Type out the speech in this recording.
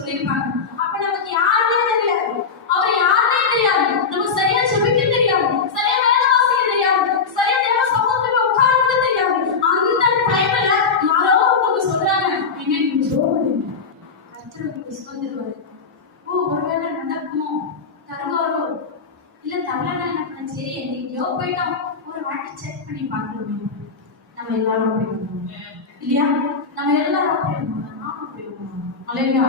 சொல்லியிருப்பாங்க. அப்ப நமக்கு யாருமே தெரியாது, அவர் யாருமே தெரியாது, நமக்கு சரியா ஜெபிக்க தெரியாது, சரியா வேலை வாசிக்க தெரியாது, சரியா தேவ சமூகத்துல உட்கார்ந்து தெரியாது. அந்த டைம்ல யாரோ உங்களுக்கு சொல்றாங்க, நீங்க ஜோபடுங்க, கர்த்தர் உங்களுக்கு சுதந்திரவாரு. ஒருவேளை நடக்குமோ, தருவாரோ, இல்ல தவறான என்ன, சரி எங்கேயோ போயிட்டோம், ஒரு வாட்டி செக் பண்ணி பார்க்கணுமே. நம்ம எல்லாரும் போயிடுவோம் இல்லையா? நம்ம எல்லாரும் போயிடுவோம், நானும் போயிடுவோம். அல்லேலூயா.